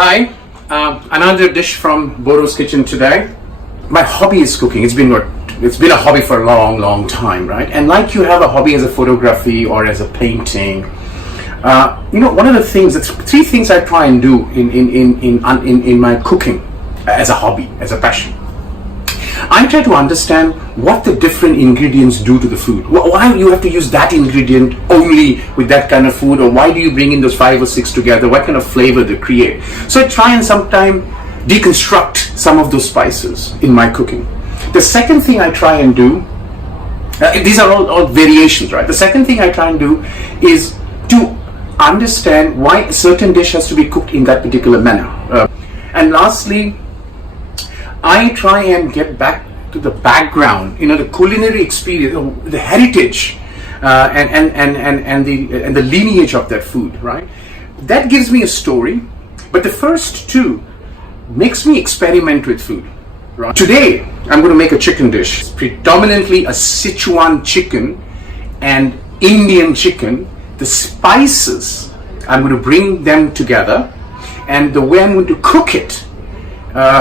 Hi, another dish from Bordo's kitchen today. My hobby is cooking. It's been a hobby for a long time, right? And like you have a hobby as a photography or as a painting, one of the things, it's three things I try and do in my cooking as a hobby, as a passion. I try to understand what the different ingredients do to the food. Why you have to use that ingredient only with that kind of food, or why do you bring in those 5 or 6 together? What kind of flavor they create? So I try and sometimes deconstruct some of those spices in my cooking. The second thing I try and do, these are all variations, right? The second thing I try and do is to understand why a certain dish has to be cooked in that particular manner. And lastly, I try and get back to the background, the culinary experience, the heritage, and the lineage of that food, right? That gives me a story, but the first two makes me experiment with food. Right? Today, I'm going to make a chicken dish. It's predominantly a Szechuan chicken and Indian chicken. The spices, I'm going to bring them together, and the way I'm going to cook it,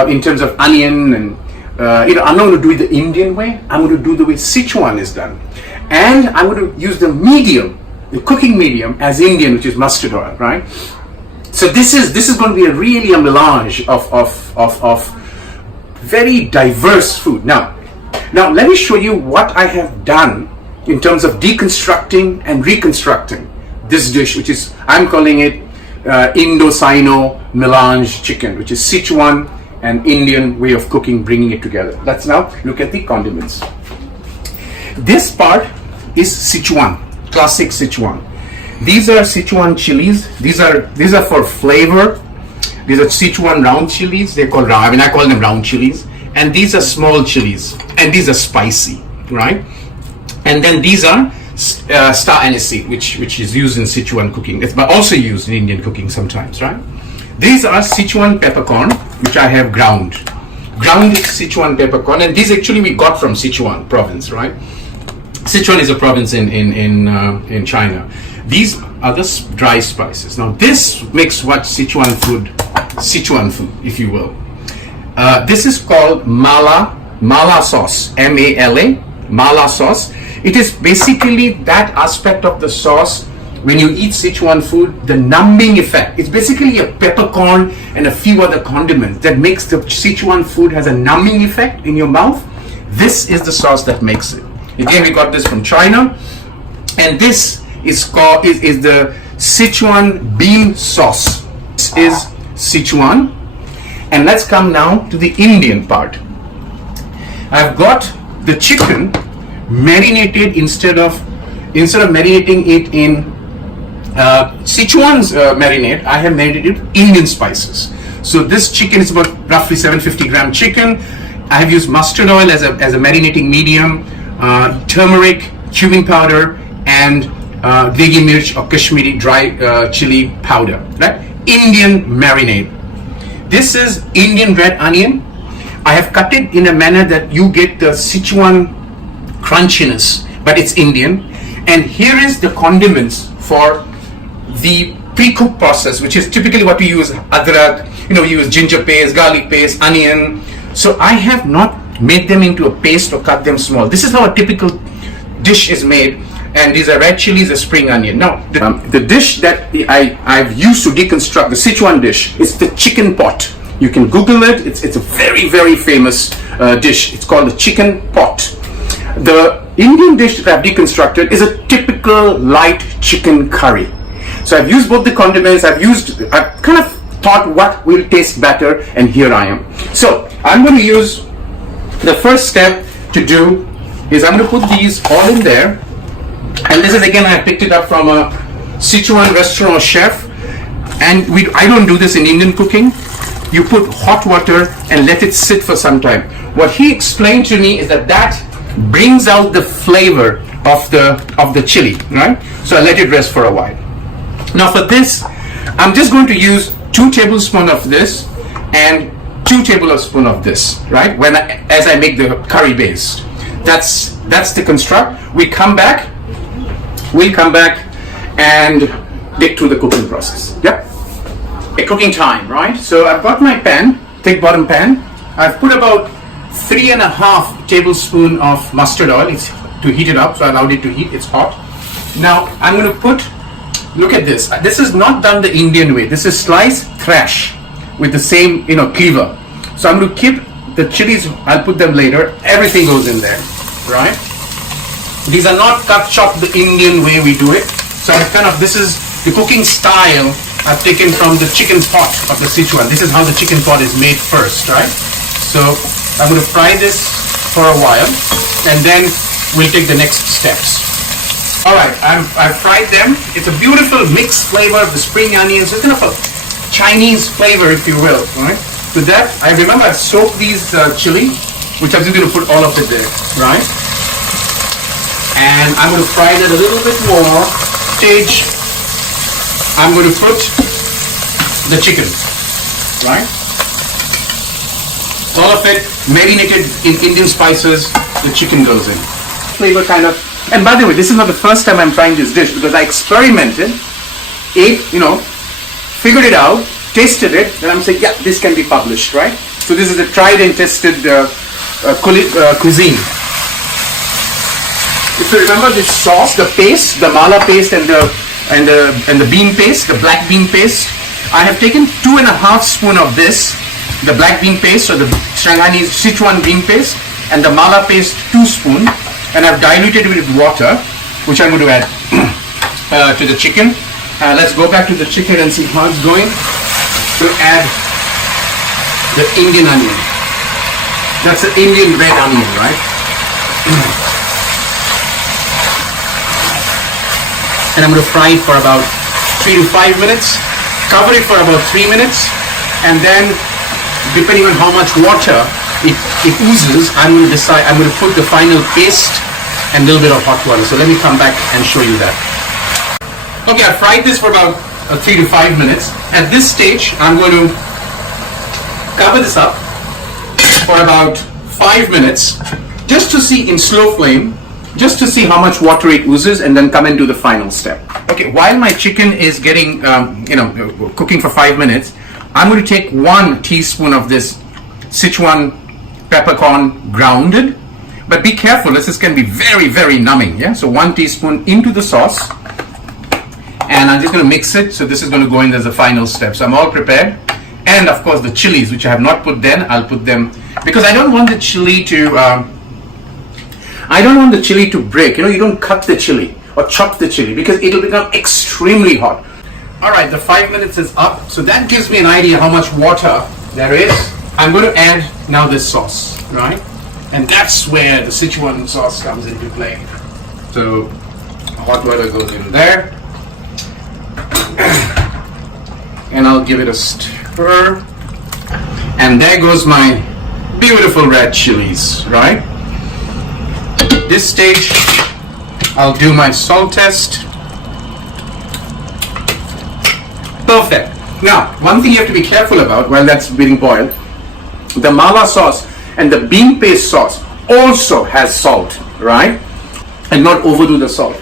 in terms of onion and I'm not going to do it the Indian way. I'm going to do the way Szechuan is done, and I'm going to use the cooking medium as Indian, which is mustard oil, right? So this is going to be really a melange of very diverse food. Now let me show you what I have done in terms of deconstructing and reconstructing this dish, which is, I'm calling it Indo-Sino melange chicken, which is Szechuan and Indian way of cooking, bringing it together. Let's now look at the condiments. This part is Szechuan, classic Szechuan. These are Szechuan chilies. These are for flavor. These are Szechuan round chilies. I call them round chilies. And these are small chilies, and these are spicy, right? And then these are star aniseed, which is used in Szechuan cooking. It's also used in Indian cooking sometimes, right? These are Szechuan peppercorn, which I have ground Szechuan peppercorn, and these actually we got from Szechuan province, right? Szechuan is a province in China. These are the dry spices. Now this makes what Szechuan food, if you will. This is called Mala sauce, M-A-L-A, Mala sauce. It is basically that aspect of the sauce. When you eat Szechuan food, the numbing effect. It's basically a peppercorn and a few other condiments that makes the Szechuan food has a numbing effect in your mouth. This is the sauce that makes it. Again, we got this from China, and this is called is the Szechuan bean sauce. This is Szechuan, and let's come now to the Indian part. I've got the chicken marinated instead of marinating it in Szechuan's marinade. I have marinated Indian spices. So this chicken is about roughly 750 gram chicken. I have used mustard oil as a marinating medium, turmeric, cumin powder, and degi mirch or Kashmiri dry chili powder. Right? Indian marinade. This is Indian red onion. I have cut it in a manner that you get the Szechuan crunchiness, but it's Indian. And here is the condiments for the pre-cooked process, which is typically what we use: adrak, we use ginger paste, garlic paste, onion. So I have not made them into a paste or cut them small. This is how a typical dish is made, and these are red chilies, a spring onion. Now, the dish that I've used to deconstruct the Szechuan dish is the chicken pot. You can Google it. It's a very famous dish. It's called the chicken pot. The Indian dish that I've deconstructed is a typical light chicken curry. So I've used both the condiments. I've kind of thought what will taste better, and here I am. So I'm going to use, the first step to do is I'm going to put these all in there. And this is, again, I picked it up from a Szechuan restaurant chef. And I don't do this in Indian cooking. You put hot water and let it sit for some time. What he explained to me is that brings out the flavor of the chili, right? So I let it rest for a while. Now for this, I'm just going to use 2 tablespoons of this and 2 tablespoons of this, right? As I make the curry base. That's the construct. We'll come back and dig through the cooking process. Yep. Okay, cooking time, right? So I've got my pan, thick bottom pan. I've put about 3.5 tablespoons of mustard oil. It's to heat it up, so I allowed it to heat. It's hot. Now I'm going to put, look at this. This is not done the Indian way. This is slice, thrash with the same, cleaver. So I'm going to keep the chilies. I'll put them later. Everything goes in there, right? These are not cut chop the Indian way we do it. So this is the cooking style I've taken from the chicken pot of the Szechuan. This is how the chicken pot is made first, right? So I'm going to fry this for a while, and then we'll take the next steps. All right, I've fried them. It's a beautiful mixed flavor of the spring onions. It's kind of a Chinese flavor, if you will, right? So that, I remember I've soaked these chili, which I'm just going to put all of it there, right? And I'm going to fry that a little bit more. I'm going to put the chicken, right? All of it marinated in Indian spices, the chicken goes in. Flavor kind of, and by the way, this is not the first time I'm trying this dish because I experimented, figured it out, tasted it, then I'm saying, yeah, this can be published, right? So this is a tried and tested cuisine. If you remember this sauce, the paste, the mala paste and the bean paste, the black bean paste, I have taken 2.5 spoons of this, the black bean paste or the Chinese Szechuan bean paste, and the mala paste 2 spoons, and I've diluted it with water, which I'm going to add to the chicken. Let's go back to the chicken and see how it's going. To add the Indian onion. That's the Indian red onion, right? And I'm going to fry it for about 3 to 5 minutes. Cover it for about 3 minutes, and then depending on how much water it oozes, I'm going to put the final paste and a little bit of hot water. So let me come back and show you that. Okay, I fried this for about 3 to 5 minutes. At this stage, I'm going to cover this up for about 5 minutes, just to see in slow flame, just to see how much water it oozes, and then come into the final step. Okay, while my chicken is getting, cooking for 5 minutes, I'm going to take 1 teaspoon of this Szechuan peppercorn grounded, but be careful, this can be very, very numbing, yeah? So 1 teaspoon into the sauce, and I'm just going to mix it, so this is going to go in as a final step. So I'm all prepared, and of course the chilies, which I have not put then, I'll put them, because I don't want the chili to break. You don't cut the chili or chop the chili because it'll become extremely hot. All right, the 5 minutes is up, so that gives me an idea how much water there is. I'm going to add now this sauce, right? And that's where the Szechuan sauce comes into play. So hot water goes in there, and I'll give it a stir. And there goes my beautiful red chilies, right? This stage, I'll do my salt test. Perfect. Now, one thing you have to be careful about while that's being boiled, the mala sauce and the bean paste sauce also has salt, right? And not overdo the salt.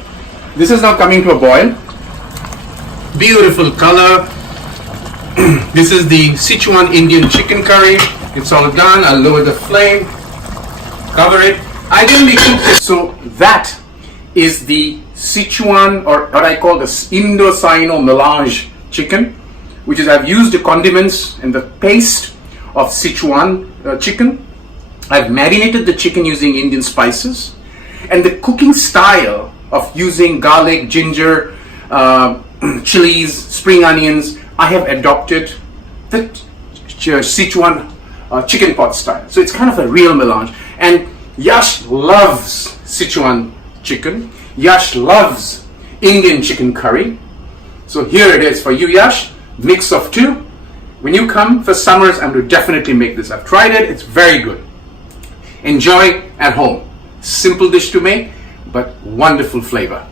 This is now coming to a boil. Beautiful color. This is the Szechuan Indian chicken curry. It's all done. I'll lower the flame, cover it. I generally cook this. So that is the Szechuan, or what I call the Indo-Sino melange chicken, which is I've used the condiments and the paste of Szechuan chicken. I've marinated the chicken using Indian spices, and the cooking style of using garlic, ginger, chilies, spring onions, I have adopted the Szechuan chicken pot style. So it's kind of a real melange. And Yash loves Szechuan chicken. Yash loves Indian chicken curry. So here it is for you, Yash. Mix of 2. When you come for summers, I'm going to definitely make this. I've tried it. It's very good. Enjoy at home. Simple dish to make, but wonderful flavor.